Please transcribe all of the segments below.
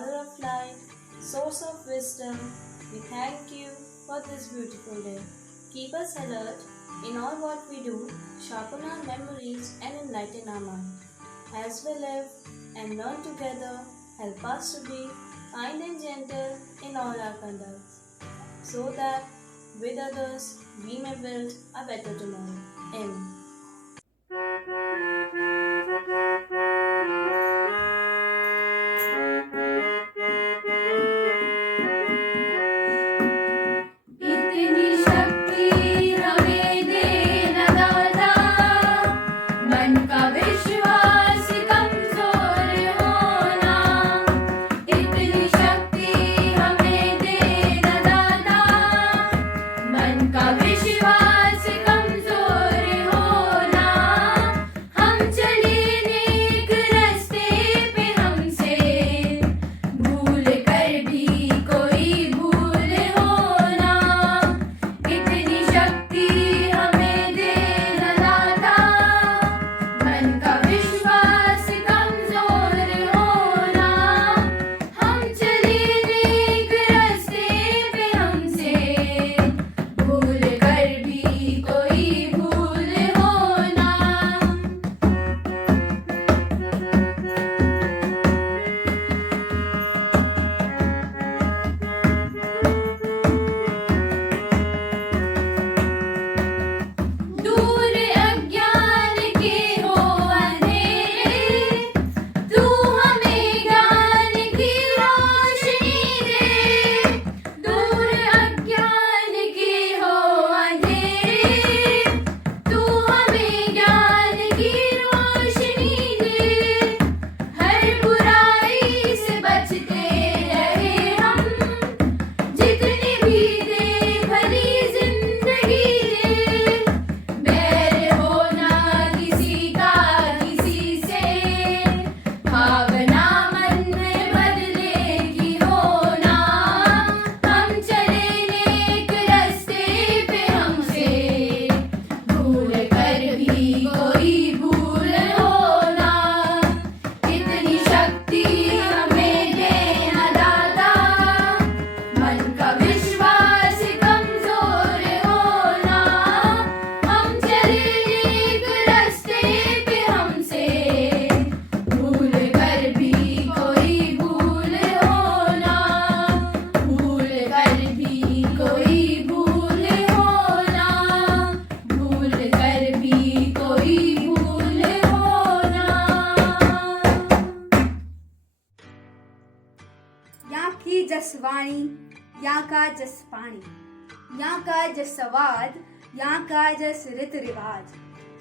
Mother of light, source of wisdom, we thank you for this beautiful day. Keep us alert in all what we do, sharpen our memories and enlighten our mind. As we live and learn together, help us to be kind and gentle in all our conduct, so that with others we may build a better tomorrow. Amen. इतनी शक्ति हमें देना दाता, मन का विश्वास कमजोर होना। इतनी शक्ति हमें देना दाता, मन का विश्वास कमजोर होना। हम चले नेक रास्ते पे हमसे भूल कर भी कोई भूल होना। इतनी शक्ति हमें देना दाता, मन का विश्वास कमजोर होना। हम चले नेक रास्ते पे हमसे भूल कर भी कोई भूल होना। दूर अज्ञान के हो अंधेरे, तू हमें ज्ञान की रोशनी दे। दूर अज्ञान के हो अंधेरे, तू हमें ज्ञान की रोशनी दे। हर बुराई से बचते रहे हम, जितनी भी दे भरी जिंदगी दे। बैर होना किसी का किसी से, भावना मन में बदले की होना। हम चले नेक रास्ते पे हमसे भूल कर भी कोई भूल होना। इतनी शक्ति हमें देना दाता, मन का विश्वास कमजोर होना। हम चले नेक रास्ते पे हमसे भूल कर भी कोई भूल होना। भूल कर भी कोई भूल होना। भूल कर भी कोई भूल होना। यहाँ की जसवाणी, यहाँ का जस पानी, यहाँ का जस सवाद, यहाँ का जस रीत रिवाज,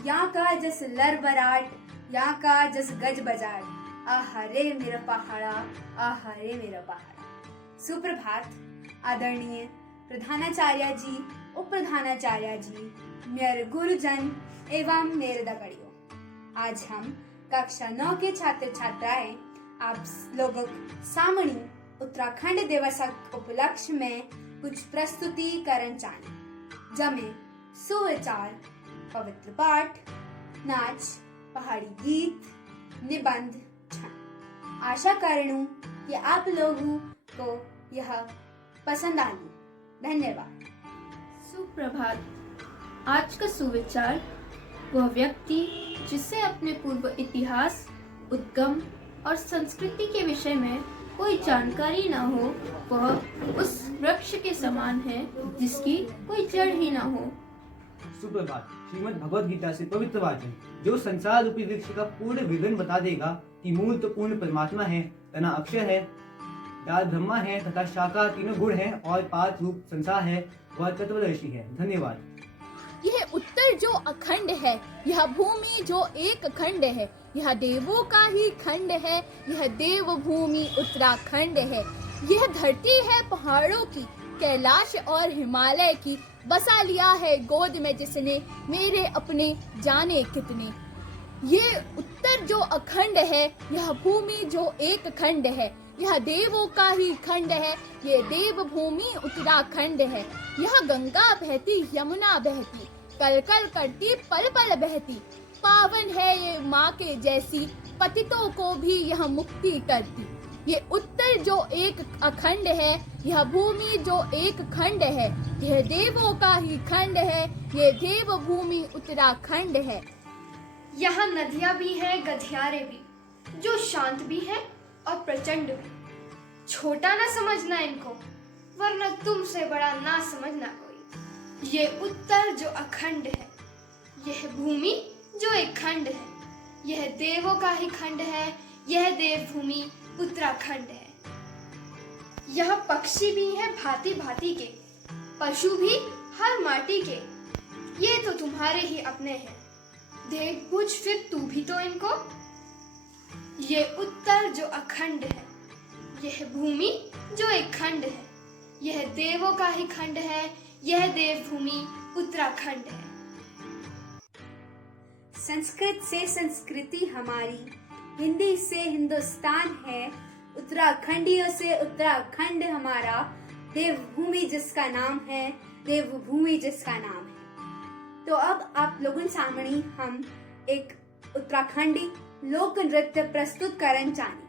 यहाँ का जस लरबराट, यहाँ का जस गज बजाट। आहरे मेरा पहाड़ा, आहरे मेरा पहाड़ा। सुप्रभात आदरणीय प्रधानाचार्य जी, उप प्रधानाचार्य जी, मेरे गुरुजन एवं मेरे दगड़ियों। आज हम कक्षा 9 के छात्र छात्राएं आप लोगों के सामने उत्तराखंड दिवसक उपलक्ष्य में कुछ प्रस्तुतिकरण चाहे, जमे सुविचार, पवित्र पाठ, नाच, पहाड़ी गीत, निबंध, छंद। आशा करूं कि आप लोगों को यह पसंद आएगी। धन्यवाद। सुप्रभात। आज का सुविचार वह व्यक्ति जिसे अपने पूर्व इतिहास, उद्गम और संस्कृति के विषय में कोई जानकारी न हो, वह उस वृक्ष के समान है जिसकी कोई जड़ ही न हो। सुप्रभात। श्रीमद् भगवद गीता से पवित्र वाचन जो संसार रूपी वृक्ष का पूर्ण विवरण बता देगा कि मूल तो पूर्ण परमात्मा है, तना अक्षय है, डाल ब्रह्मा है तथा शाखा तीनों गुण है और पांच रूप संसार है, वह तत्वदर्शी है। धन्यवाद। यह उत्तर जो अखंड है, यह भूमि जो एक खंड है, यह देवों का ही खंड है, यह देव भूमि उत्तराखंड है। यह धरती है पहाड़ों की, कैलाश और हिमालय की, बसा लिया है गोद में जिसने, मेरे अपने जाने कितने। ये उत्तर जो अखंड है, यह भूमि जो एक खंड है, यह देवों का ही खंड है, ये देव भूमि उत्तराखंड है। यह गंगा बहती, यमुना बहती, कल कल करती, पल पल बहती, पावन है ये माँ के जैसी, पतितों को भी यह मुक्ति करती। ये उत्तर जो एक अखंड है, यह भूमि जो एक खंड है, यह देवों का ही खंड है, ये देव भूमि उत्तराखंड है। यहाँ नदियाँ भी हैं, गधियारे भी, जो शांत भी है और प्रचंड भी। छोटा ना समझना इनको, वरना तुमसे बड़ा ना समझना कोई। ये उत्तर जो अखंड है, यह भूमि जो एक खंड है, यह देवों का ही खंड है, यह देवभूमि उत्तराखंड है। यहाँ पक्षी भी हैं भांति भांति के, पशु भी हर माटी के, ये तो तुम्हारे ही अपने हैं। देख बुझ फिर तू भी तो इनको। ये उत्तर जो अखंड है, यह भूमि जो एक खंड है, यह देवों का ही खंड है, यह देवभूमि उत्तराखंड है। संस्कृत से संस्कृति हमारी, हिंदी से हिंदुस्तान है, उत्तराखंडियों से उत्तराखंड हमारा, देवभूमि जिसका नाम है, देवभूमि जिसका नाम है। तो अब आप लोगों सामने हम एक उत्तराखंडी लोक नृत्य प्रस्तुत करन चाहनी।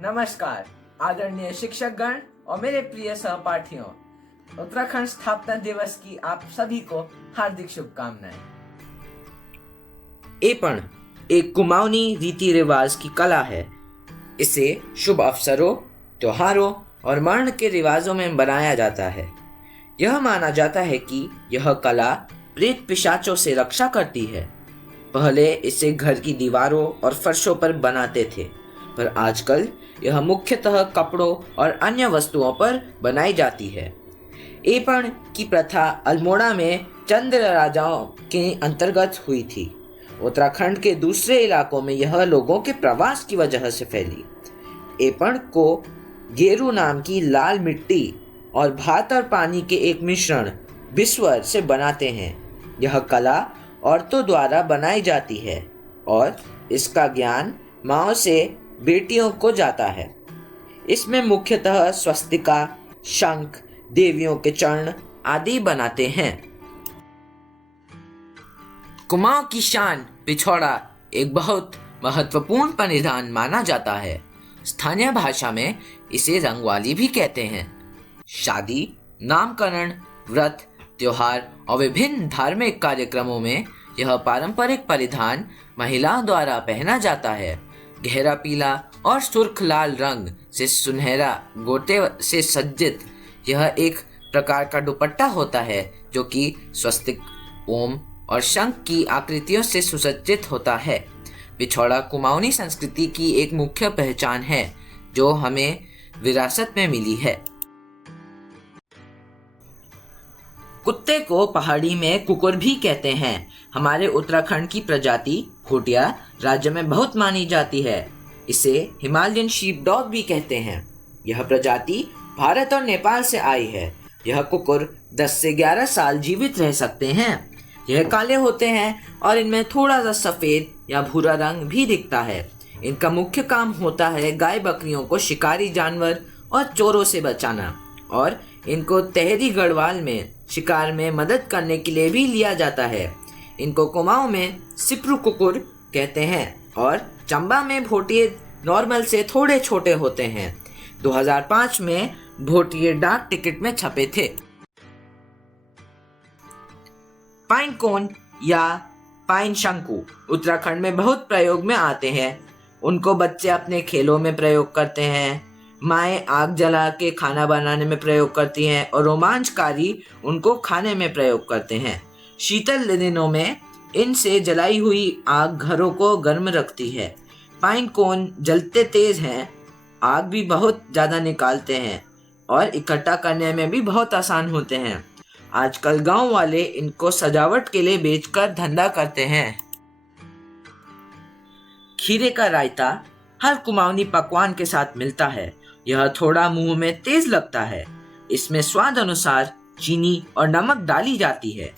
नमस्कार आदरणीय शिक्षकगण और मेरे प्रिय सहपाठियों, उत्तराखंड स्थापना दिवस की आप सभी को हार्दिक शुभकामनाएं। एपण एक कुमाऊनी रीति रिवाज की कला है। इसे शुभ अवसरों, त्योहारों और मरण के रिवाजों में बनाया जाता है। यह माना जाता है कि यह कला प्रेत पिशाचों से रक्षा करती है। पहले इसे घर की दीवारों और फर्शों पर बनाते थे, पर आजकल यह मुख्यतः कपड़ों और अन्य वस्तुओं पर बनाई जाती है। एपण की प्रथा अल्मोड़ा में चंद्र राजाओं के अंतर्गत हुई थी। उत्तराखंड के दूसरे इलाकों में यह लोगों के प्रवास की वजह से फैली। एपण को गेरू नाम की लाल मिट्टी और भात और पानी के एक मिश्रण बिस्वर से बनाते हैं। यह कला औरतों द्वारा बनाई जाती है और इसका ज्ञान माओ से बेटियों को जाता है। इसमें मुख्यतः स्वस्तिका, शंख, देवियों के चरण आदि बनाते हैं। कुमाऊं की शान पिछौड़ा एक बहुत महत्वपूर्ण परिधान माना जाता है। स्थानीय भाषा में इसे रंगवाली भी कहते हैं। शादी, नामकरण, व्रत, त्योहार और विभिन्न धार्मिक कार्यक्रमों में यह पारंपरिक परिधान महिलाओं द्वारा पहना जाता है। गहरा पीला और सुर्ख लाल रंग से सुनहरा गोटे से सज्जित यह एक प्रकार का दुपट्टा होता है जो कि स्वस्तिक, ओम और शंख की आकृतियों से सुसज्जित होता है। पिछौड़ा कुमाऊनी संस्कृति की एक मुख्य पहचान है जो हमें विरासत में मिली है। कुत्ते को पहाड़ी में कुकुर भी कहते हैं। हमारे उत्तराखंड की प्रजाति भोटिया राज्य में बहुत मानी जाती है। इसे हिमालयन शीप डॉग भी कहते हैं। यह प्रजाति भारत और नेपाल से आई है। यह कुकुर 10 से 11 साल जीवित रह सकते हैं। यह काले होते हैं और इनमें थोड़ा सा सफेद या भूरा रंग भी दिखता है। इनका मुख्य काम होता है गाय बकरियों को शिकारी जानवर और चोरों से बचाना, और इनको तहरी गढ़वाल में शिकार में मदद करने के लिए भी लिया जाता है। इनको कुमाऊं में सिपरू कुकुर कहते हैं और चंबा में भोटिये नॉर्मल से थोड़े छोटे होते हैं। 2005 में भोटिये डाक टिकट में छपे थे। पाइन कोन या पाइन शंकु उत्तराखंड में बहुत प्रयोग में आते हैं। उनको बच्चे अपने खेलों में प्रयोग करते हैं। माएँ आग जला के खाना बनाने में प्रयोग करती हैं और रोमांचकारी उनको खाने में प्रयोग करते हैं। शीतल दिनों में इनसे जलाई हुई आग घरों को गर्म रखती है। पाइन कोन जलते तेज हैं, आग भी बहुत ज़्यादा निकालते हैं और इकट्ठा करने में भी बहुत आसान होते हैं। आजकल गांव वाले इनको सजावट के लिए बेचकर धंधा करते हैं। खीरे का रायता हर कुमाऊनी पकवान के साथ मिलता है। यह थोड़ा मुंह में तेज लगता है। इसमें स्वाद अनुसार चीनी और नमक डाली जाती है।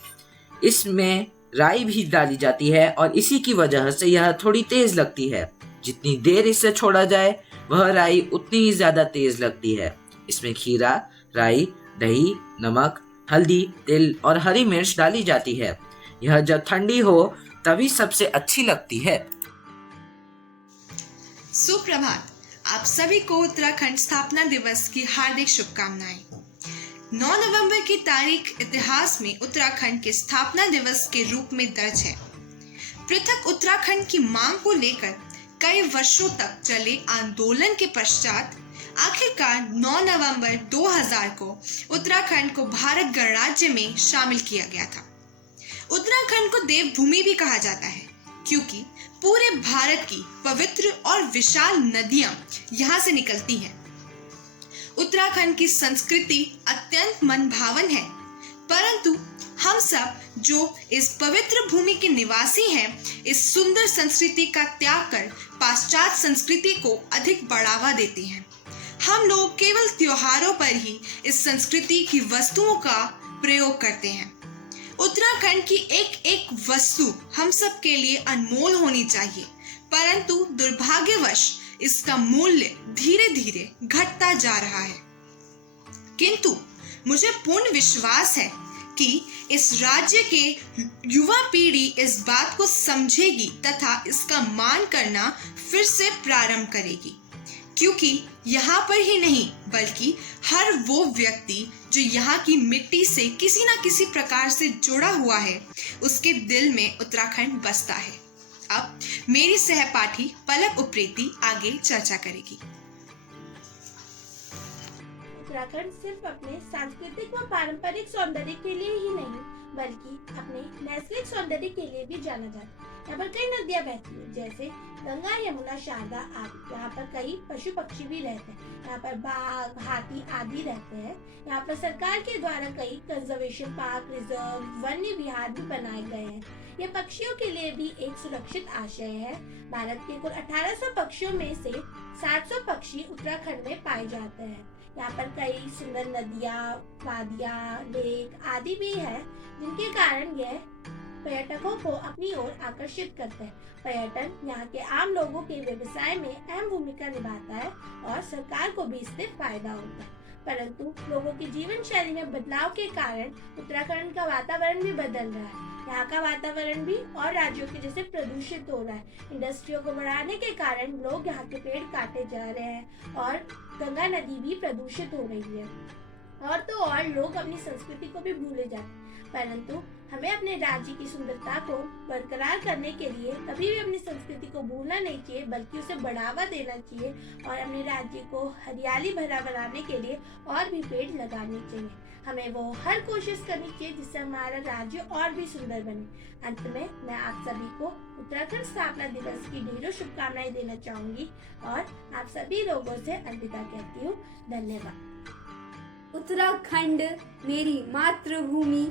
इसमें राई भी डाली जाती है और इसी की वजह से यह थोड़ी तेज लगती है। जितनी देर इसे छोड़ा जाए वह राई उतनी ही ज्यादा तेज लगती है। इसमें खीरा, राई, दही, नमक, हल्दी, तिल और हरी मिर्च डाली जाती है। यह जब ठंडी हो तभी सबसे अच्छी लगती है। सुप्रभात। आप सभी को उत्तराखंड स्थापना दिवस की हार्दिक शुभकामनाएं। 9 नवंबर की तारीख इतिहास में उत्तराखंड के स्थापना दिवस के रूप में दर्ज है। पृथक उत्तराखंड की मांग को लेकर कई वर्षों तक चले आंदोलन के पश्चात आखिरकार 9 नवंबर 2000 को उत्तराखंड को भारत गणराज्य में शामिल किया गया था। उत्तराखंड को देवभूमि भी कहा जाता है क्योंकि पूरे भारत की पवित्र और विशाल नदियां यहाँ से निकलती हैं। उत्तराखंड की संस्कृति अत्यंत मनभावन है, परंतु हम सब जो इस पवित्र भूमि के निवासी हैं, इस सुंदर संस्कृति का त्याग कर पाश्चात्य संस्कृति को अधिक बढ़ावा देते हैं। हम लोग केवल त्योहारों पर ही इस संस्कृति की वस्तुओं का प्रयोग करते हैं। उत्तराखंड की एक एक वस्तु हम सब के लिए अनमोल होनी चाहिए, परंतु दुर्भाग्यवश इसका मूल्य धीरे धीरे घटता जा रहा है। किंतु मुझे पूर्ण विश्वास है कि इस राज्य के युवा पीढ़ी इस बात को समझेगी तथा इसका मान करना फिर से प्रारंभ करेगी, क्योंकि यहाँ पर ही नहीं बल्कि हर वो व्यक्ति जो यहाँ की मिट्टी से किसी न किसी प्रकार से जुड़ा हुआ है, उसके दिल में उत्तराखंड बसता है। अब मेरी सहपाठी पलक उप्रेती आगे चर्चा करेगी। उत्तराखंड सिर्फ अपने सांस्कृतिक व पारंपरिक सौंदर्य के लिए ही नहीं बल्कि अपने नैसर्गिक सौंदर्य के लिए भी जाना जाता है। यहाँ पर कई नदियाँ बहती हैं, जैसे गंगा, यमुना, शारदा आदि। यहाँ पर कई पशु पक्षी भी रहते हैं। यहाँ पर बाघ, हाथी आदि रहते हैं। यहाँ पर सरकार के द्वारा कई कंजर्वेशन पार्क, रिजर्व, वन्य विहार भी बनाए गए हैं। ये पक्षियों के लिए भी एक सुरक्षित आश्रय है। भारत के कुल 1800 पक्षियों में से 700 पक्षी उत्तराखंड में पाए जाते हैं। यहाँ पर कई सुंदर नदियाँ, वादियाँ, लेक आदि भी है, जिनके कारण यह पर्यटकों को अपनी ओर आकर्षित करते हैं। पर्यटन यहाँ के आम लोगों के व्यवसाय में अहम भूमिका निभाता है और सरकार को भी इससे फायदा होता है। परंतु लोगों की जीवन शैली में बदलाव के कारण उत्तराखंड का वातावरण भी बदल रहा है। यहाँ का वातावरण भी और राज्यों के जैसे प्रदूषित हो रहा है। इंडस्ट्रियों को बढ़ाने के कारण लोग यहाँ के पेड़ काटे जा रहे हैं और गंगा नदी भी प्रदूषित हो रही है। और तो और लोग अपनी संस्कृति को भी भूले जाते, परंतु हमें अपने राज्य की सुंदरता को बरकरार करने के लिए कभी भी अपनी संस्कृति को भूलना नहीं चाहिए, बल्कि उसे बढ़ावा देना चाहिए और अपने राज्य को हरियाली भरा बनाने के लिए और भी पेड़ लगाने चाहिए। हमें वो हर कोशिश करनी चाहिए जिससे हमारा राज्य और भी सुंदर बने। अंत में मैं आप सभी को उत्तराखंड स्थापना दिवस की ढेरों शुभकामनाएं देना चाहूंगी और आप सभी लोगों से अलविदा कहती हूँ। धन्यवाद। उत्तराखंड मेरी मातृभूमि,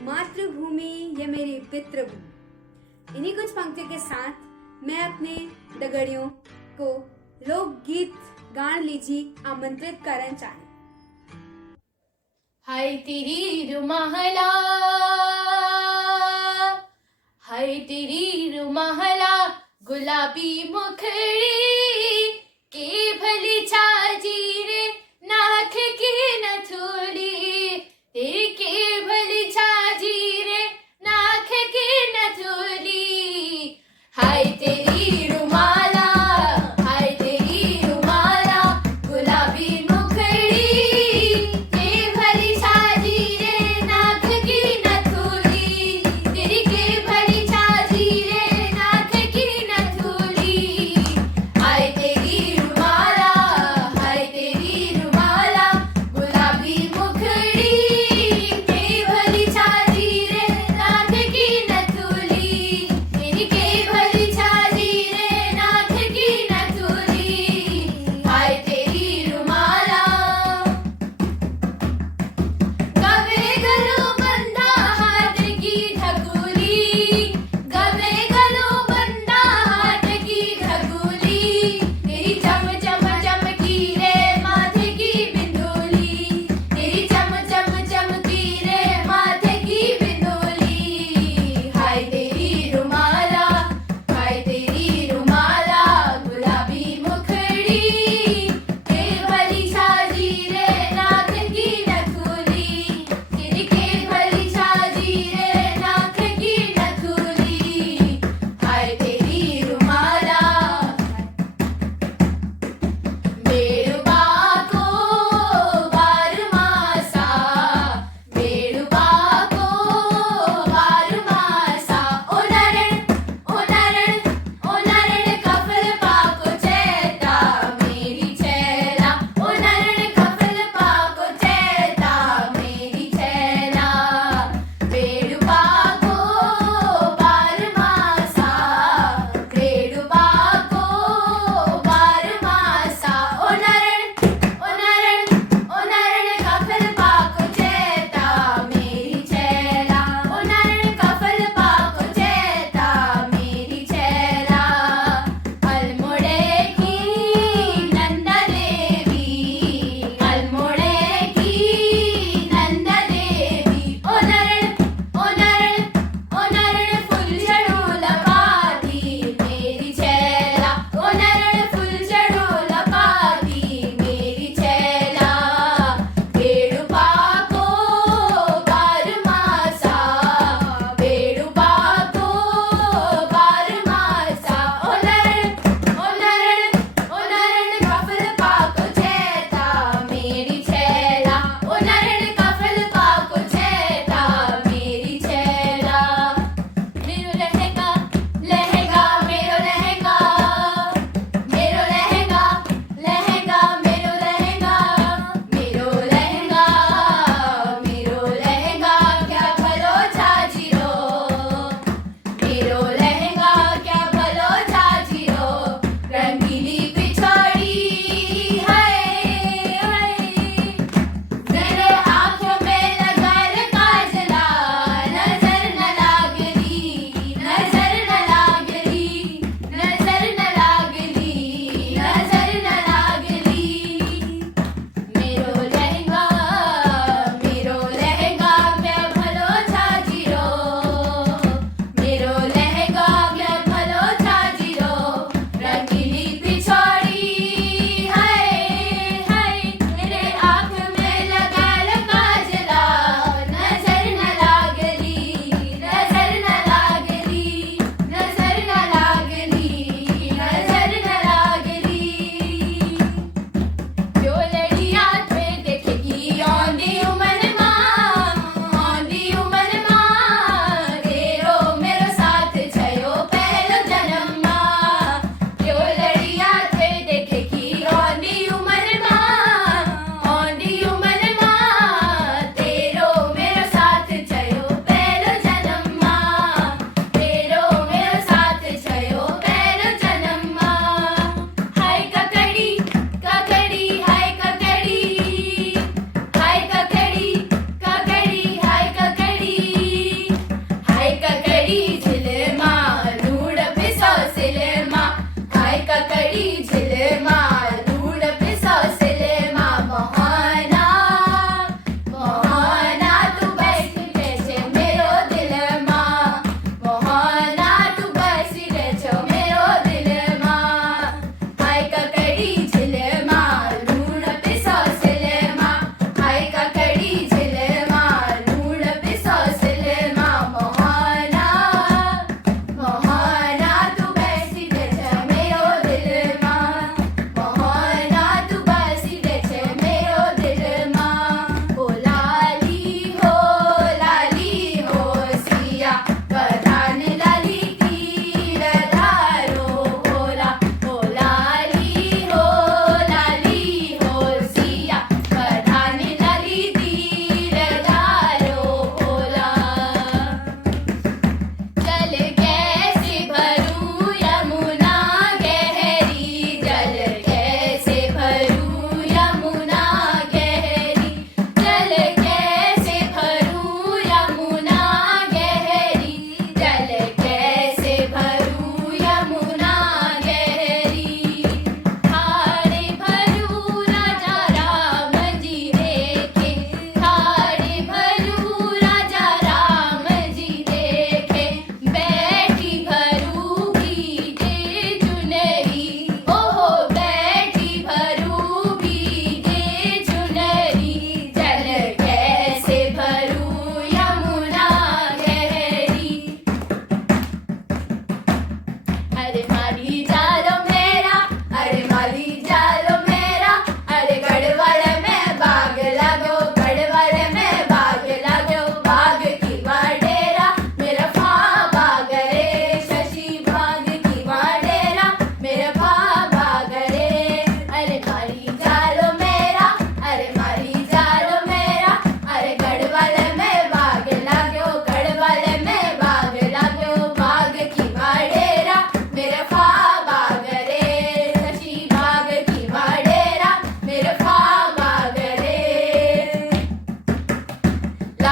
मातृभूमि ये मेरी पितृभूमि। इन्हीं कुछ पंक्तियों के साथ मैं अपने दगड़ियों को लोकगीत गान लीजिए आमंत्रित करना चाहूँ। हाय तेरी रुमाहला, हाय तेरी रुमाहला, गुलाबी मुखड़ी के भली छाजी रे, नाक की नथुली तेरे के भली छाजी रे, नाक की नथुली। हाय तेरी रुमाला, हाय तेरी रुमाला, गुलाबी मुखड़ी के भली छाजी रे, नाक की नथुली तेरी के भली छाजी रे, नाक की नथुली। हाय तेरी रुमाला, हाय तेरी रुमाला, गुलाबी मुखड़ी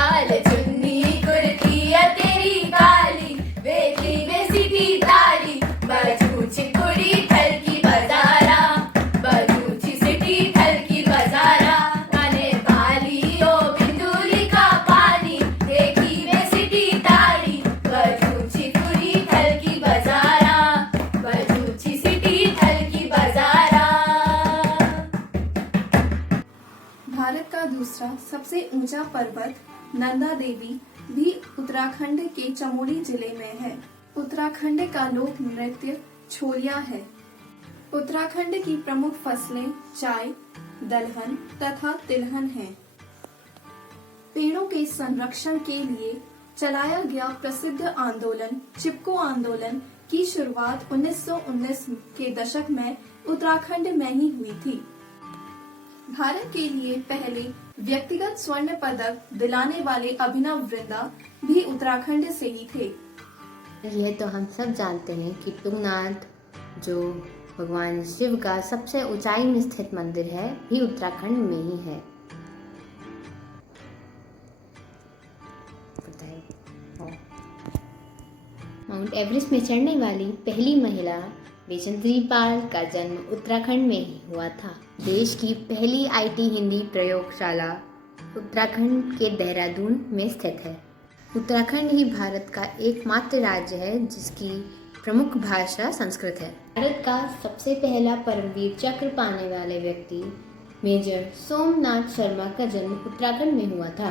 लाल चुन्नी कुर्तिया तेरी काली, बेटी में सीटी ताली, बजूची कुड़ी थल की बजारा, बजूची सिटी थल की बजारा, काने बाली ओ बिंदुली का पानी, देखी में सिटी ताली, बजूची कुड़ी थल की बजारा, बजूची सिटी थल की बजारा। भारत का दूसरा सबसे ऊंचा पर्वत नंदा देवी भी उत्तराखंड के चमोली जिले में है। उत्तराखंड का लोक नृत्य छोलिया है। उत्तराखंड की प्रमुख फसलें चाय, दलहन तथा तिलहन हैं। पेड़ों के संरक्षण के लिए चलाया गया प्रसिद्ध आंदोलन चिपको आंदोलन की शुरुआत 1919 के दशक में उत्तराखंड में ही हुई थी। भारत के लिए पहले व्यक्तिगत स्वर्ण पदक दिलाने वाले अभिनव वृंदा भी उत्तराखंड से ही थे। यह तो हम सब जानते हैं कि तुंगनाथ जो भगवान शिव का सबसे ऊंचाई में स्थित मंदिर है भी उत्तराखंड में ही है। माउंट एवरेस्ट में चढ़ने वाली पहली महिला वैजंती पाल का जन्म उत्तराखंड में ही हुआ था। देश की पहली आईटी हिंदी प्रयोगशाला उत्तराखंड के देहरादून में स्थित है। उत्तराखंड ही भारत का एकमात्र राज्य है जिसकी प्रमुख भाषा संस्कृत है। भारत का सबसे पहला परमवीर चक्र पाने वाले व्यक्ति मेजर सोमनाथ शर्मा का जन्म उत्तराखंड में हुआ था।